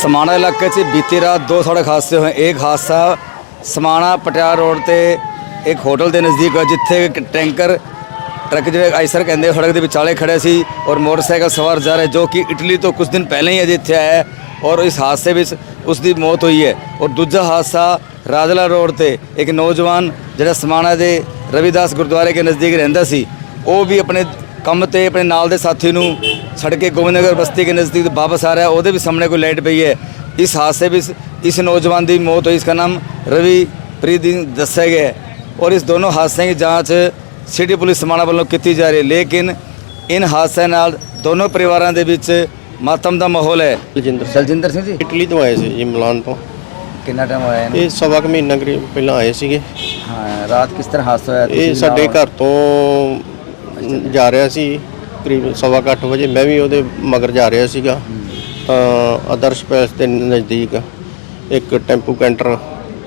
ਸਮਾਣਾ ਇਲਾਕੇ 'ਚ ਬੀਤੀ ਰਾਤ ਦੋ ਸੜਕ ਹਾਦਸੇ ਹੋਏ। ਇੱਕ ਹਾਦਸਾ ਸਮਾਣਾ ਪਟਿਆਲਾ ਰੋਡ ਤੇ ਇੱਕ ਹੋਟਲ ਦੇ ਨਜ਼ਦੀਕ ਹੋਇਆ, ਜਿੱਥੇ ਇੱਕ ਟੈਂਕਰ, ਟਰੱਕ ਜਿਹੜੇ ਆਈਸਰ ਕਹਿੰਦੇ ਸੜਕ ਦੇ ਵਿਚਾਲੇ ਖੜੇ ਸੀ ਔਰ ਮੋਟਰਸਾਈਕਲ ਸਵਾਰ ਜਾ ਰਹੇ, ਜੋ ਕਿ ਇਟਲੀ ਤੋਂ ਕੁਝ ਦਿਨ ਪਹਿਲਾਂ ਹੀ ਅਜੇ ਇੱਥੇ ਆਇਆ ਔਰ ਇਸ ਹਾਦਸੇ ਵਿੱਚ ਉਸ ਦੀ ਮੌਤ ਹੋਈ ਹੈ। ਔਰ ਦੂਜਾ ਹਾਦਸਾ ਰਾਜਲਾ ਰੋਡ ਤੇ ਇੱਕ ਨੌਜਵਾਨ ਜਿਹੜਾ ਸਮਾਣਾ ਦੇ ਰਵਿਦਾਸ ਗੁਰਦੁਆਰੇ ਦੇ ਨਜ਼ਦੀਕ ਰਹਿੰਦਾ ਸੀ, ਉਹ ਵੀ ਆਪਣੇ ਕੰਮ ਤੇ, ਆਪਣੇ ਨਾਲ ਦੇ ਸਾਥੀ ਨੂੰ ਸੜਕੇ गोविंद नगर बस्ती के नज़दीक वापस ਆ ਰਿਹਾ ਉਹਦੇ ਵੀ ਸਾਹਮਣੇ ਕੋਈ ਲਾਈਟ ਪਈ ਹੈ। ਇਸ ਹਾਦਸੇ ਵਿੱਚ ਇਸ ਨੌਜਵਾਨ ਦੀ ਮੌਤ ਹੋਈ ਇਸका ਨਾਮ ਰਵੀ ਪ੍ਰੀਦੀਨ ਦੱਸਿਆ ਗਿਆ ਔਰ ਇਸ ਦੋਨੋਂ ਹਾਦਸਿਆਂ ਦੀ ਜਾਂਚ ਸਿਟੀ ਪੁਲਿਸ ਸਮਾਣਾ ਵੱਲੋਂ ਕੀਤੀ ਜਾ ਰਹੀ ਹੈ। ਲੇਕਿਨ ਇਨ ਹਾਦਸਿਆਂ ਨਾਲ ਦੋਨੋਂ ਪਰਿਵਾਰਾਂ ਦੇ ਵਿੱਚ ਮਾਤਮ ਦਾ ਮਾਹੌਲ ਹੈ। ਜਲਜਿੰਦਰ ਸਲਜਿੰਦਰ ਸਿੰਘ ਜੀ? ਇਟਲੀ ਤੋਂ ਆਏ ਸੀ ਜੀ ਮਿਲਾਨ ਤੋਂ। ਕਿੰਨਾ ਟਾਈਮ ਹੋਇਆ ਇਹਨੂੰ? ਇਹ ਸਵਾ ਕੁ ਮਹੀਨਾ ਕਰੀਬ ਪਹਿਲਾਂ ਆਏ ਸੀਗੇ। ਹਾਂ ਰਾਤ ਕਿਸ ਤਰ੍ਹਾਂ ਹਾਦਸਾ ਹੋਇਆ? ਇਹ ਤੁਸੀਂ ਸਾਡੇ ਘਰ ਤੋਂ ਜਾ ਰਿਹਾ ਸੀ। ਕਰੀਬ ਸਵਾ ਕੁ ਅੱਠ ਵਜੇ ਮੈਂ ਵੀ ਉਹਦੇ ਮਗਰ ਜਾ ਰਿਹਾ ਸੀਗਾ। ਤਾਂ ਆਦਰਸ਼ ਪੈਲਸ ਦੇ ਨਜ਼ਦੀਕ ਇੱਕ ਟੈਂਪੂ ਕੈਂਟਰ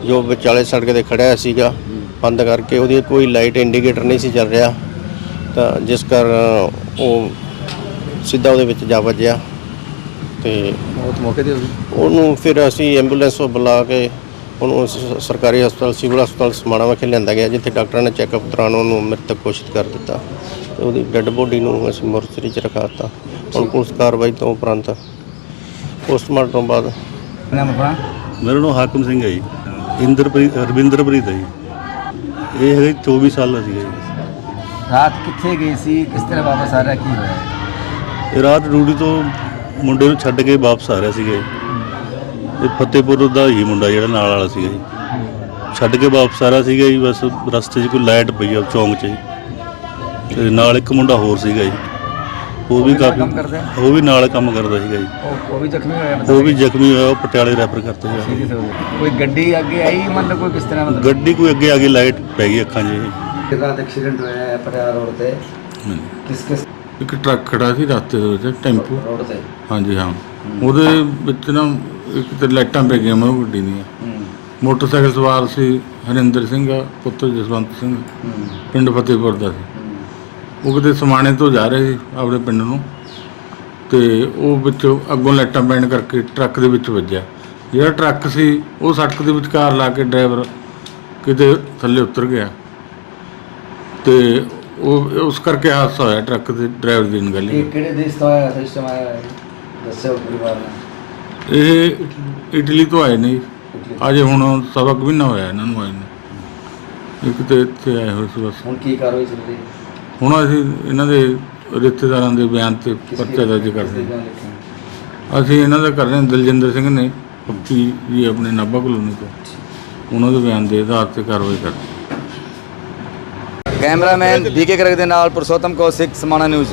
ਜੋ ਵਿਚਾਲੇ ਸੜਕ ਤੇ ਖੜਿਆ ਸੀਗਾ। ਬੰਦ ਕਰਕੇ ਉਹਦੀ ਕੋਈ ਲਾਈਟ ਇੰਡੀਕੇਟਰ ਨਹੀਂ ਸੀ ਚੱਲ ਰਿਹਾ। ਤਾਂ ਜਿਸ ਕਾਰਨ ਉਹ ਸਿੱਧਾ ਉਹਦੇ ਵਿੱਚ ਜਾ ਵੱਜਿਆ। ਤੇ ਮੌਤ ਮੌਕੇ ਤੇ ਹੋ ਗਈ ਉਹਨੂੰ ਫਿਰ ਅਸੀਂ ਐਂਬੂਲੈਂਸ ਤੋਂ ਬੁਲਾ ਕੇ ਉਹਨੂੰ ਸ- ਸਰਕਾਰੀ ਹਸਪਤਾਲ ਸਿਵਲ ਹਸਪਤਾਲ ਸਮਾਣਾ ਵਿਖੇ ਲਿਆਂਦਾ ਗਿਆ ਜਿੱਥੇ ਡਾਕਟਰਾਂ ਨੇ ਚੈੱਕਅਪ ਦੌਰਾਨ ਉਹਨੂੰ ਮ੍ਰਿਤਕ ਘੋਸ਼ਿਤ ਕਰ ਦਿੱਤਾ ਤੇ ਉਹਦੀ ਡੈੱਡ ਬੋਡੀ ਨੂੰ ਅਸੀਂ ਮੋਰਚਰੀ 'ਚ ਰਖਾਤਾ ਹੁਣ ਪੁਲਿਸ ਕਾਰਵਾਈ ਤੋਂ ਉਪਰੰਤ ਪੋਸਟਮਾਰਟਮ ਤੋਂ ਬਾਅਦ ਨਾਮ ਆਪਣਾ? ਮੇਰਾ ਨਾਮ ਹਾਕਮ ਸਿੰਘ ਹੈ ਜੀ। ਇੰਦਰਪ੍ਰੀਤ ਰਵਿੰਦਰਪ੍ਰੀਤ ਹੈ ਜੀ। ਇਹ ਹੈਗਾ ਜੀ 24 ਸਾਲ ਦਾ ਸੀਗਾ ਜੀ। ਰਾਤ ਕਿੱਥੇ ਗਈ ਸੀ? ਕਿਸ ਤਰ੍ਹਾਂ ਵਾਪਸ ਆ ਰਿਹਾ? ਕੀ ਹੋਇਆ? ਇਹ ਰਾਤ ਡਿਊਟੀ ਤੋਂ ਮੁੰਡੇ ਨੂੰ ਛੱਡ ਕੇ ਵਾਪਸ ਆ ਰਿਹਾ ਸੀਗਾ ਜੀ। ਇਹ ਫਤਿਹਪੁਰ ਦਾ ਹੀ ਮੁੰਡਾ ਜਿਹੜਾ ਨਾਲ ਵਾਲਾ ਸੀਗਾ ਜੀ। ਛੱਡ ਕੇ ਵਾਪਸ ਆ ਰਿਹਾ ਸੀਗਾ ਜੀ ਬਸ ਰਸਤੇ 'ਚ ਕੋਈ ਲਾਈਟ ਪਈ ਆ ਚੌਂਕ 'ਚ ਜੀ। ਤੇ ਨਾਲ ਇੱਕ ਮੁੰਡਾ ਹੋਰ ਸੀਗਾ ਜੀ। ਉਹ ਵੀ ਕਾਫੀ ਕੰਮ ਕਰਦਾ? ਉਹ ਵੀ ਨਾਲ ਕੰਮ ਕਰਦਾ ਸੀਗਾ ਜੀ। ਉਹ ਵੀ ਜ਼ਖਮੀ ਹੋਇਆ ਉਹ ਵੀ ਜ਼ਖਮੀ ਹੋਇਆ ਉਹ ਪਟਿਆਲੇ ਰੈਫਰ ਕਰਤੇ ਜੀ। ਸੀਰੀਅਸ ਹੋ ਗਿਆ। ਕੋਈ ਗੱਡੀ ਅੱਗੇ ਆਈ ਮਤਲਬ ਕੋਈ ਕਿਸ ਤਰ੍ਹਾਂ ਮਤਲਬ? ਗੱਡੀ ਕੋਈ ਅੱਗੇ ਆ ਗਈ ਲਾਈਟ ਪੈ ਗਈ ਅੱਖਾਂ 'ਚ ਜੀ। ਰਾਤ ਐਕਸੀਡੈਂਟ ਹੋਇਆ ਹੈ ਪਟਿਆਲਾ ਰੋਡ ਤੇ? ਕਿਸ ਕਿਸ ਇੱਕ ਟਰੱਕ ਖੜਾ ਸੀ ਰਸਤੇ ਦੇ ਵਿੱਚ ਟੈਂਪੂ। ਰੋਡ ਤੇ। ਹਾਂਜੀ ਹਾਂ। ਉਹਦੇ ਵਿੱਚ ਨਾ ਇੱਕ ਤੇ ਲਾਈਟਾਂ ਪੈ ਗਈਆਂ ਮੋਹ ਗੱਡੀ ਦੀਆਂ। ਮੋਟਰਸਾਈਕਲ ਸਵਾਰ ਸੀ ਹਰਿੰਦਰ ਸਿੰਘ ਪੁੱਤਰ ਜਸਵੰਤ ਸਿੰਘ। ਪਿੰਡ ਫਤਿਹਪੁਰ ਦਾ ਸੀ। ਉਹ ਕਿਤੇ ਸਮਾਣੇ ਤੋਂ ਜਾ ਰਹੇ ਸੀ ਆਪਣੇ ਪਿੰਡ ਨੂੰ। ਤੇ ਉਹ ਵਿੱਚੋਂ ਅੱਗੋਂ ਲਾਈਟਾਂ ਪੈਣ ਕਰਕੇ ਟਰੱਕ ਦੇ ਵਿੱਚ ਵੱਜਿਆ। ਜਿਹੜਾ ਟਰੱਕ ਸੀ ਉਹ ਸੜਕ ਦੇ ਵਿਚਕਾਰ ਲਾ ਕੇ ਡਰਾਈਵਰ ਕਿਤੇ ਥੱਲੇ ਉਤਰ ਗਿਆ। ਤੇ ਉਹ ਉਸ ਕਰਕੇ ਹਾਦਸਾ ਹੋਇਆ ਟਰੱਕ ਦੇ ਡਰਾਈਵਰ ਦੀ ਅਣਗਹਿਲੀ ਇਹ ਕਿਹੜੇ ਦੇਸ਼ ਤੋਂ ਆਇਆ ਸਿਸਟਮ ਆਇਆ ਹੈ ਦੱਸਿਓ ਪਰਿਵਾਰ ਨੇ। ਇਹ ਇਟਲੀ ਤੋਂ ਆਏ ਨੇ ਅਜੇ ਹੁਣ ਸਵਾ ਕੁ ਮਹੀਨਾ ਹੋਇਆ ਇਹਨਾਂ ਨੂੰ ਆਏ ਨੇ। ਇੱਕ ਤੇ ਇੱਥੇ ਆਏ ਹੋਏ ਸੀ ਬਸ। ਹੁਣ ਕੀ ਕਾਰਵਾਈ ਚੱਲ ਰਹੀ ਹੈ? ਹੁਣ ਅਸੀਂ ਇਹਨਾਂ ਦੇ ਰਿਸ਼ਤੇਦਾਰਾਂ ਦੇ ਬਿਆਨ ਤੇ ਪਰਚਾ ਦਰਜ ਕਰਦੇ ਹਾਂ? ਅਸੀਂ ਇਹਨਾਂ ਦਾ ਕਰ ਰਹੇ ਹਾਂ ਦਲਜਿੰਦਰ ਸਿੰਘ ਨੇ ਪੱਪੀ ਜੀ ਆਪਣੇ ਨਾਭਾ ਕਲੋਨੀ ਤੋਂ। ਉਹਨਾਂ ਦੇ ਬਿਆਨ ਦੇ ਆਧਾਰ ਤੇ ਕਾਰਵਾਈ ਕਰਦੇ ਕੈਮਰਾਮੈਨ ਬੀਕੇ ਕਰਕ ਦੇ ਨਾਲ ਪੁਰਸ਼ੋਤਮ ਕੌਸ਼ਿਕ ਸਮਾਣਾ ਨਿਊਜ਼।